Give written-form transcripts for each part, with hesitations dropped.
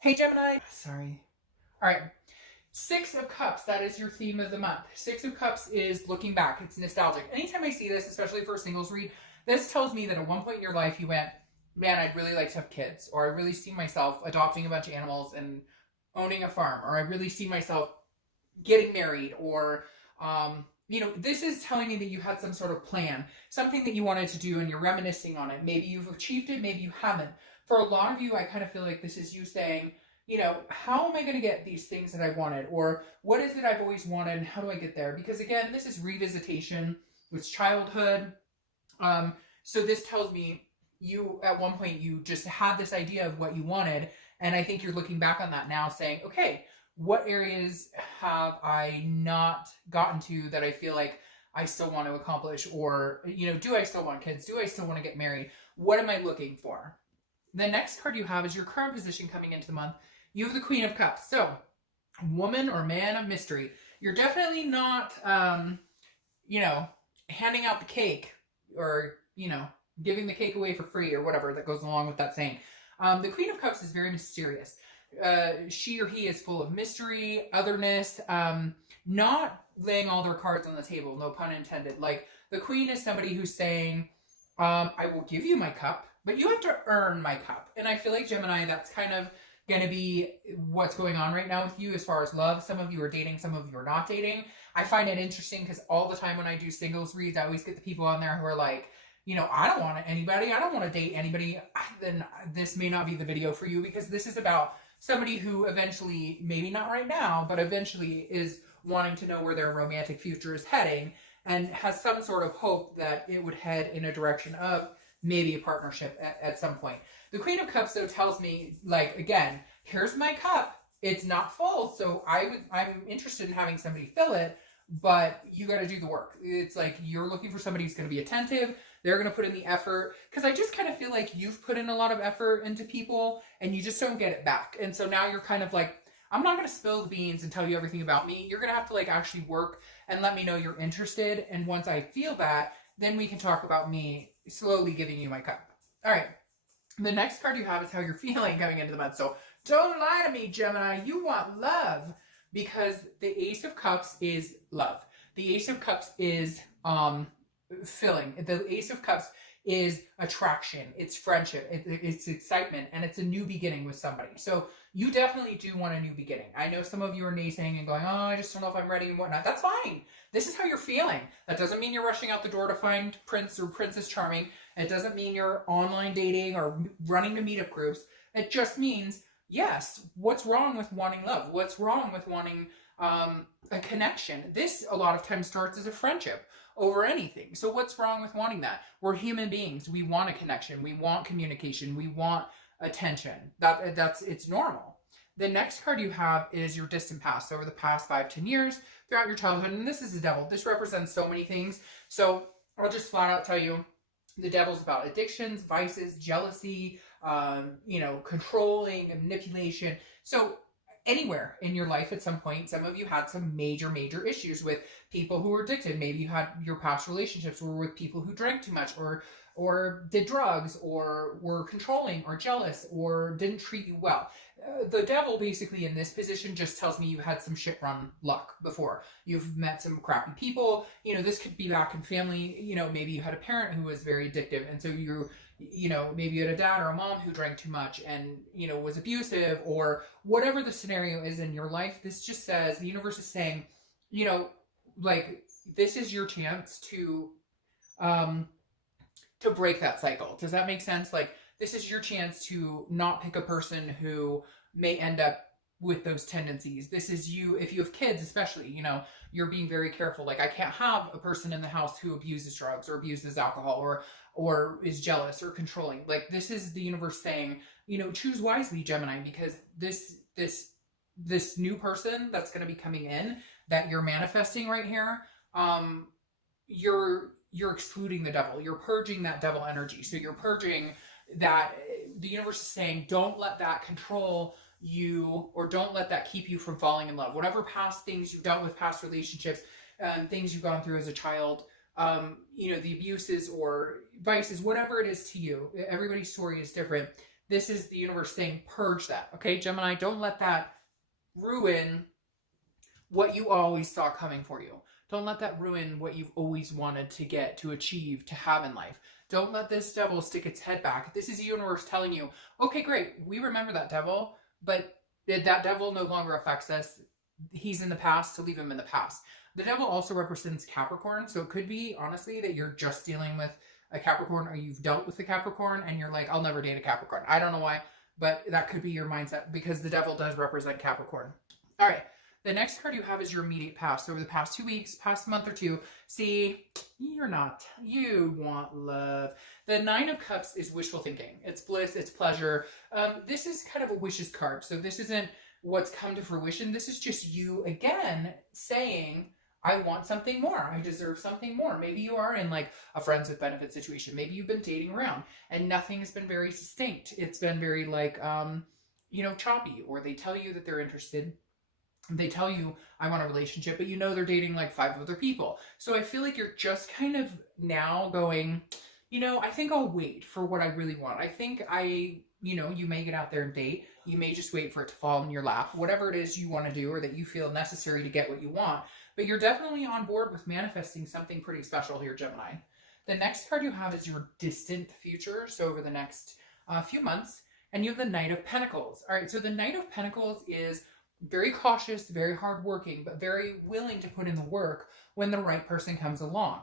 Hey Gemini, sorry. All right, Six of Cups, that is your theme of the month. Six of Cups is looking back, it's nostalgic. Anytime I see this, especially for a singles read, this tells me that at one point in your life you went, man, I'd really like to have kids, or I really see myself adopting a bunch of animals and owning a farm, or I really see myself getting married, or this is telling me that you had some sort of plan, something that you wanted to do and you're reminiscing on it. Maybe you've achieved it, maybe you haven't. For a lot of you, I kind of feel like this is you saying, how am I going to get these things that I wanted? Or what is it I've always wanted? How do I get there? Because again, this is revisitation with childhood. So this tells me you, at one point, you just had this idea of what you wanted. And I think you're looking back on that now saying, okay, what areas have I not gotten to that I feel like I still want to accomplish? Or, do I still want kids? Do I still want to get married? What am I looking for? The next card you have is your current position coming into the month. You have the Queen of Cups. So, woman or man of mystery. You're definitely not, handing out the cake or, giving the cake away for free or whatever that goes along with that saying. The Queen of Cups is very mysterious. She or he is full of mystery, otherness, not laying all their cards on the table, no pun intended. Like, the Queen is somebody who's saying, I will give you my cup, but you have to earn my cup. And I feel like, Gemini, that's kind of going to be what's going on right now with you as far as love. Some of you are dating, some of you are not dating. I find it interesting because all the time when I do singles reads, I always get the people on there who are like, I don't want anybody. I don't want to date anybody. Then this may not be the video for you, because this is about somebody who eventually, maybe not right now, but eventually is wanting to know where their romantic future is heading and has some sort of hope that it would head in a direction of maybe a partnership at some point. The Queen of Cups, though, tells me, like, again, here's my cup. It's not full, so I'm interested in having somebody fill it, but you got to do the work. It's like you're looking for somebody who's going to be attentive. They're going to put in the effort, because I just kind of feel like you've put in a lot of effort into people and you just don't get it back. And so now you're kind of like, I'm not going to spill the beans and tell you everything about me. You're going to have to like actually work and let me know you're interested. And once I feel that, then we can talk about me slowly giving you my cup. All right. The next card you have is how you're feeling coming into the month. So don't lie to me, Gemini. You want love, because the Ace of Cups is love. The Ace of Cups is filling. The Ace of Cups is attraction. It's friendship. It's excitement, and it's a new beginning with somebody. So you definitely do want a new beginning. I know some of you are naysaying and going, oh, I just don't know if I'm ready and whatnot. That's fine. This is how you're feeling. That doesn't mean you're rushing out the door to find Prince or Princess Charming. It doesn't mean you're online dating or running to meetup groups. It just means, yes, what's wrong with wanting love? What's wrong with wanting a connection? This a lot of times starts as a friendship over anything. So what's wrong with wanting that? We're human beings. We want a connection. We want communication. We want attention. It's normal. The next card you have is your distant past. So over the past 5-10 years throughout your childhood, and this is the devil. This represents so many things. So I'll just flat out tell you, the devil's about addictions, vices, jealousy, controlling, manipulation. So anywhere in your life at some point, some of you had some major issues with people who were addicted. Maybe you had your past relationships were with people who drank too much or did drugs or were controlling or jealous or didn't treat you well. The devil basically in this position just tells me you had some shit run luck before. You've met some crappy people. This could be back in family. Maybe you had a parent who was very addictive, and so maybe you had a dad or a mom who drank too much and, was abusive, or whatever the scenario is in your life. This just says, the universe is saying, this is your chance to break that cycle. Does that make sense? Like, this is your chance to not pick a person who may end up with those tendencies. This is you, if you have kids especially, you're being very careful. Like, I can't have a person in the house who abuses drugs or abuses alcohol or is jealous or controlling. Like, this is the universe saying, choose wisely, Gemini, because this new person that's going to be coming in that you're manifesting right here, you're excluding the devil. You're purging that devil energy. So you're purging that. The universe is saying, don't let that control you, or don't let that keep you from falling in love. Whatever past things you've dealt with, past relationships, things you've gone through as a child, the abuses or vices, whatever it is to you, everybody's story is different. This is the universe saying, purge that. Okay, Gemini, don't let that ruin what you always saw coming for you. Don't let that ruin what you've always wanted to get, to achieve, to have in life. Don't let this devil stick its head back. This is the universe telling you, okay, great, we remember that devil, but that devil no longer affects us. He's in the past, so leave him in the past. The devil also represents Capricorn, so it could be, honestly, that you're just dealing with a Capricorn, or you've dealt with a Capricorn, and you're like, I'll never date a Capricorn. I don't know why, but that could be your mindset, because the devil does represent Capricorn. All right. The next card you have is your immediate past. So over the past 2 weeks, past month or two, see, you want love. The Nine of Cups is wishful thinking. It's bliss, it's pleasure. This is kind of a wishes card. So this isn't what's come to fruition. This is just you, again, saying, I want something more. I deserve something more. Maybe you are in like a friends with benefits situation. Maybe you've been dating around and nothing has been very succinct. It's been very like, choppy, or they tell you that they're interested. They tell you, I want a relationship, but you know they're dating like 5 other people. So I feel like you're just kind of now going, I think I'll wait for what I really want. I think you may get out there and date. You may just wait for it to fall in your lap, whatever it is you want to do or that you feel necessary to get what you want. But you're definitely on board with manifesting something pretty special here, Gemini. The next card you have is your distant future. So over the next few months, and you have the Knight of Pentacles. All right, so the Knight of Pentacles is very cautious, very hardworking, but very willing to put in the work when the right person comes along.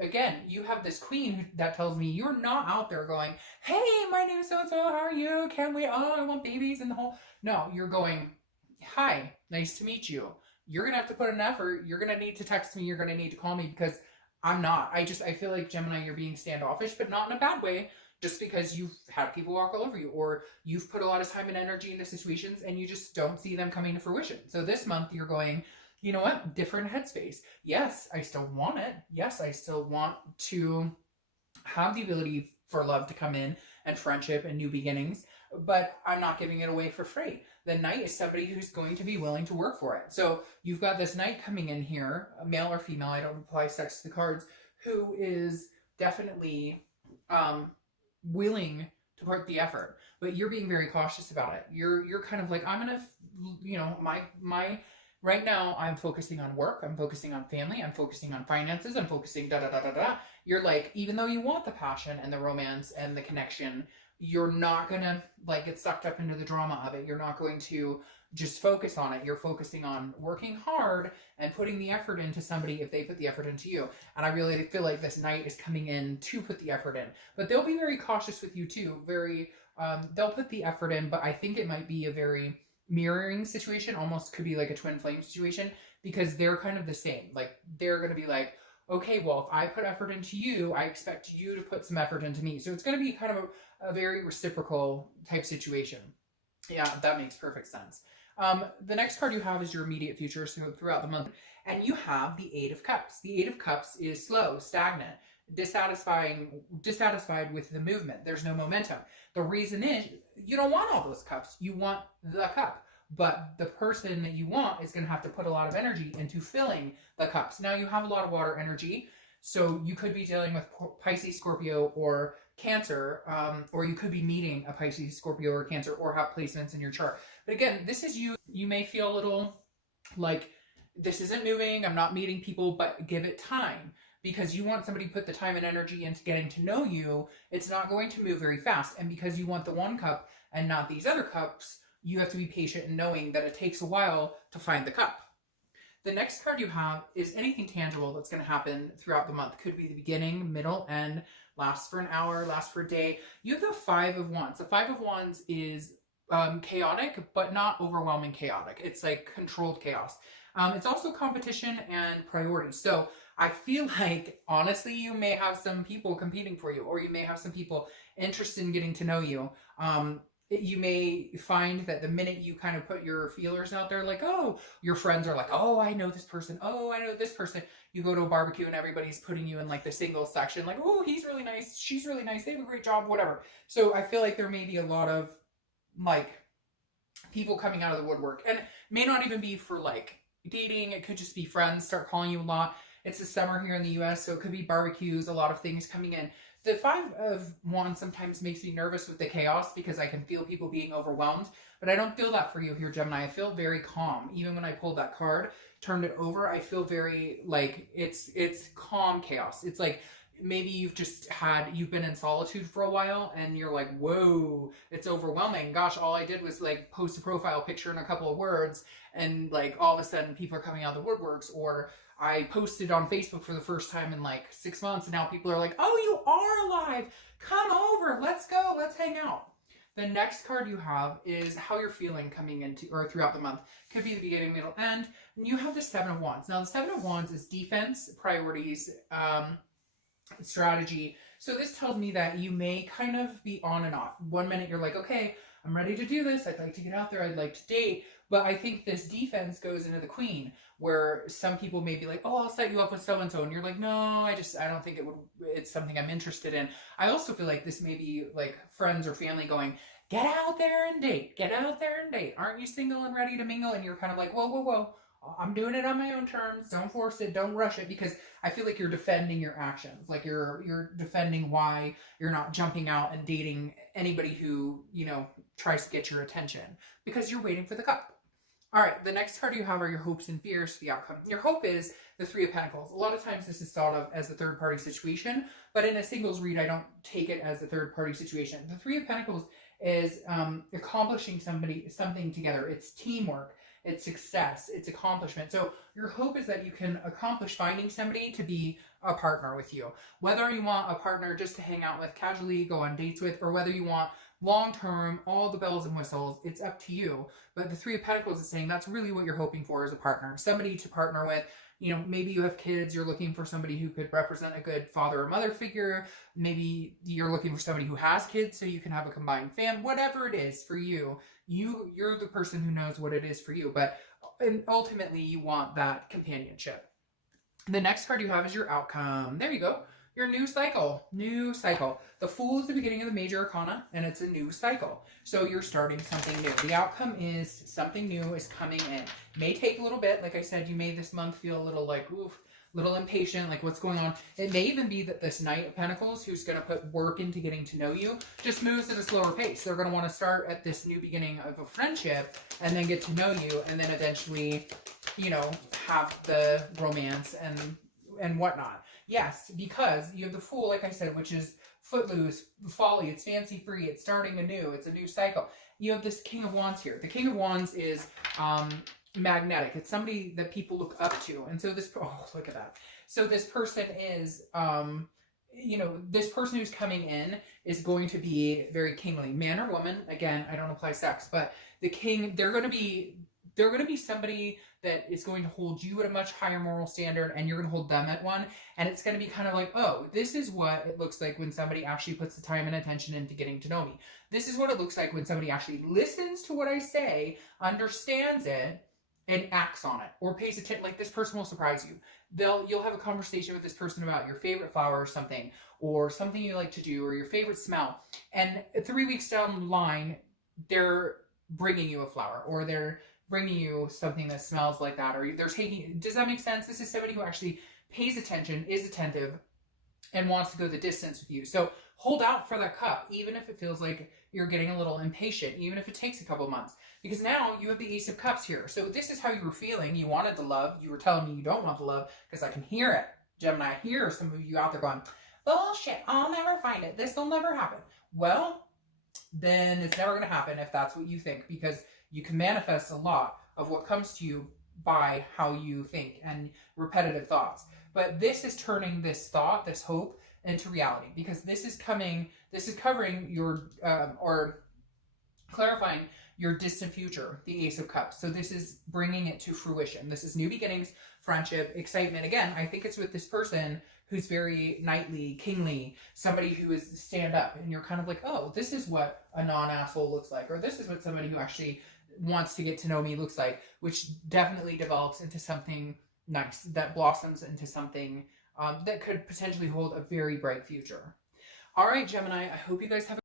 Again, you have this queen that tells me you're not out there going, hey, my name is so-and-so, how are you? Can't wait, oh, I want babies and the whole... No, you're going, hi, nice to meet you. You're going to have to put in effort. You're going to need to text me. You're going to need to call me, because I'm not. I feel like, Gemini, you're being standoffish, but not in a bad way. Just because you've had people walk all over you, or you've put a lot of time and energy into situations and you just don't see them coming to fruition. So this month you're going, you know what? Different headspace. Yes, I still want it. Yes, I still want to have the ability for love to come in and friendship and new beginnings, but I'm not giving it away for free. The Knight is somebody who's going to be willing to work for it. So you've got this Knight coming in here, male or female, I don't apply sex to the cards, who is definitely, willing to put the effort, but you're being very cautious about it. You're kind of like, I'm gonna, my right now I'm focusing on work, I'm focusing on family, I'm focusing on finances, I'm focusing da. You're like, even though you want the passion and the romance and the connection, you're not gonna like get sucked up into the drama of it. You're not going to just focus on it. You're focusing on working hard and putting the effort into somebody if they put the effort into you. And I really feel like this Knight is coming in to put the effort in. But they'll be very cautious with you too. They'll put the effort in, but I think it might be a very mirroring situation. Almost could be like a twin flame situation, because they're kind of the same. Like, they're going to be like, okay, well, if I put effort into you, I expect you to put some effort into me. So it's going to be kind of a very reciprocal type situation. Yeah, that makes perfect sense. The next card you have is your immediate future, so throughout the month. And you have the Eight of Cups. The Eight of Cups is slow, stagnant, dissatisfied with the movement. There's no momentum. The reason is you don't want all those cups. You want the cup. But the person that you want is going to have to put a lot of energy into filling the cups. Now you have a lot of water energy, so you could be dealing with Pisces, Scorpio, or Cancer, or you could be meeting a Pisces, Scorpio, or Cancer, or have placements in your chart. But again, this is you. You may feel a little like, this isn't moving, I'm not meeting people, but give it time. Because you want somebody to put the time and energy into getting to know you, it's not going to move very fast. And because you want the one cup and not these other cups, you have to be patient in knowing that it takes a while to find the cup. The next card you have is anything tangible that's going to happen throughout the month. Could be the beginning, middle, end, lasts for an hour, lasts for a day. You have the Five of Wands. The Five of Wands is chaotic, but not overwhelming chaotic. It's like controlled chaos. It's also competition and priorities. So I feel like, honestly, you may have some people competing for you, or you may have some people interested in getting to know you. You may find that the minute you kind of put your feelers out there, like, oh, your friends are like, oh, I know this person. Oh, I know this person. You go to a barbecue and everybody's putting you in like the singles section. Like, oh, he's really nice. She's really nice. They have a great job, whatever. So I feel like there may be a lot of like people coming out of the woodwork, and it may not even be for like dating. It could just be friends start calling you a lot. It's the summer here in the US, so it could be barbecues, a lot of things coming in. The Five of Wands sometimes makes me nervous with the chaos because I can feel people being overwhelmed, but I don't feel that for you here, Gemini. I feel very calm. Even when I pulled that card, turned it over, I feel very like it's calm chaos. It's like maybe you've been in solitude for a while and you're like, whoa, it's overwhelming. Gosh, all I did was like post a profile picture and a couple of words, and like all of a sudden people are coming out of the woodworks. Or I posted on Facebook for the first time in like 6 months, and now people are like, oh, you are alive. Come over. Let's go. Let's hang out. The next card you have is how you're feeling coming into or throughout the month. Could be the beginning, middle, end. And you have the Seven of Wands. Now, the Seven of Wands is defense, priorities, strategy. So this tells me that you may kind of be on and off. 1 minute you're like, okay, I'm ready to do this. I'd like to get out there. I'd like to date. But I think this defense goes into the Queen, where some people may be like, oh, I'll set you up with so-and-so. And you're like, no, I don't think it's something I'm interested in. I also feel like this may be like friends or family going, get out there and date. Get out there and date. Aren't you single and ready to mingle? And you're kind of like, whoa, whoa, whoa. I'm doing it on my own terms. Don't force it. Don't rush it, because I feel like you're defending your actions. Like you're defending why you're not jumping out and dating anybody who, tries to get your attention, because you're waiting for the cup. All right, the next card you have are your hopes and fears for the outcome. Your hope is the Three of Pentacles. A lot of times this is thought of as a third-party situation, but in a singles read, I don't take it as a third-party situation. The Three of Pentacles is accomplishing something together. It's teamwork. It's success, it's accomplishment. So your hope is that you can accomplish finding somebody to be a partner with you. Whether you want a partner just to hang out with, casually go on dates with, or whether you want long-term, all the bells and whistles, it's up to you. But the Three of Pentacles is saying that's really what you're hoping for as a partner. Somebody to partner with. Maybe you have kids, you're looking for somebody who could represent a good father or mother figure. Maybe you're looking for somebody who has kids so you can have a combined family. Whatever it is for you, you're the person who knows what it is for you. But ultimately, you want that companionship. The next card you have is your outcome. There you go. Your new cycle. New cycle. The Fool is the beginning of the major arcana, and it's a new cycle. So you're starting something new. The outcome is something new is coming in. It may take a little bit. Like I said, you may this month feel a little like, oof, little impatient, like what's going on. It may even be that this Knight of Pentacles, who's going to put work into getting to know you, just moves at a slower pace. They're going to want to start at this new beginning of a friendship and then get to know you, and then eventually, have the romance and whatnot. Yes, because you have the Fool, like I said, which is footloose, folly, it's fancy free, it's starting anew, it's a new cycle. You have this King of Wands here. The King of Wands is magnetic. It's somebody that people look up to. And so look at that. So this person is, this person who's coming in is going to be very kingly. Man or woman, again, I don't apply sex, but the king, they're going to be somebody that is going to hold you at a much higher moral standard, and you're going to hold them at one. And it's going to be kind of like, oh, this is what it looks like when somebody actually puts the time and attention into getting to know me. This is what it looks like when somebody actually listens to what I say, understands it, and acts on it, or pays attention. Like, this person will surprise you. You'll have a conversation with this person about your favorite flower or something you like to do, or your favorite smell. And 3 weeks down the line, they're bringing you a flower, or they're bringing you something that smells like that, or they're taking, does that make sense? This is somebody who actually pays attention, is attentive, and wants to go the distance with you. So hold out for that cup, even if it feels like you're getting a little impatient, even if it takes a couple months, because now you have the Ace of Cups here. So this is how you were feeling. You wanted the love. You were telling me you don't want the love, because I can hear it. Gemini, I hear some of you out there going, bullshit, I'll never find it. This will never happen. Well, then it's never going to happen if that's what you think, because you can manifest a lot of what comes to you by how you think and repetitive thoughts. But this is turning this thought, this hope, into reality, because this is covering your, or clarifying your distant future, the Ace of Cups. So this is bringing it to fruition. This is new beginnings, friendship, excitement. Again, I think it's with this person who's very knightly, kingly, somebody who is stand up, and you're kind of like, oh, this is what a non-asshole looks like, or this is what somebody who actually wants to get to know me looks like, which definitely develops into something nice, that blossoms into something that could potentially hold a very bright future. All right, Gemini, I hope you guys have